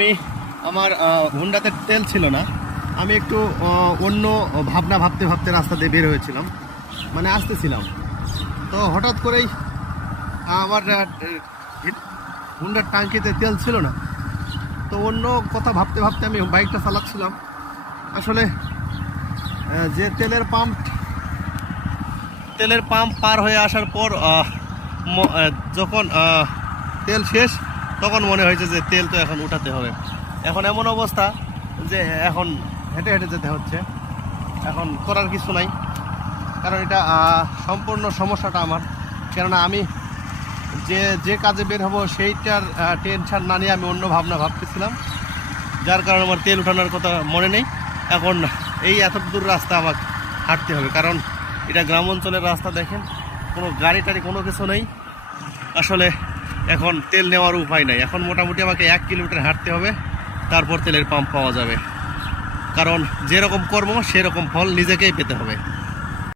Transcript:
আমি আমার হুন্ডাতে তেল ছিল না। আমি একটু অন্য ভাবনা ভাবতে ভাবতে রাস্তা দিয়ে বের হয়েছিলাম, মানে আসতেছিলাম। তো হঠাৎ করেই আমার হুন্ডার ট্যাঙ্কিতে তেল ছিল না। তো অন্য কথা ভাবতে ভাবতে আমি বাইকটা চালাচ্ছিলাম। আসলে যে তেলের পাম্প পার হয়ে আসার পর যখন তেল শেষ, তখন মনে হয়েছে যে তেল তো এখন উঠাতে হবে। এখন এমন অবস্থা যে এখন হেঁটে হেঁটে যেতে হচ্ছে। এখন করার কিছু নাই, কারণ এটা সম্পূর্ণ সমস্যাটা আমার। কেননা আমি যে কাজে বের হব সেইটার টেনশন না নিয়ে আমি অন্য ভাবনা ভাবতেছিলাম, যার কারণে আমার তেল উঠানোর কথা মনে নেই। এখন এই এত দূর রাস্তা আমাকে হাঁটতে হবে, কারণ এটা গ্রাম অঞ্চলের রাস্তা। দেখেন, কোনো গাড়ি টাড়ি কোনো কিছু নেই। আসলে এখন তেল নেওয়ার উপায় নাই। এখন মোটামুটি আমাকে 1 কিলোমিটার হাঁটতে হবে, তারপর তেলের পাম্প পাওয়া যাবে। কারণ যেরকম কর্ম সেরকম ফল নিজেকেই পেতে হবে।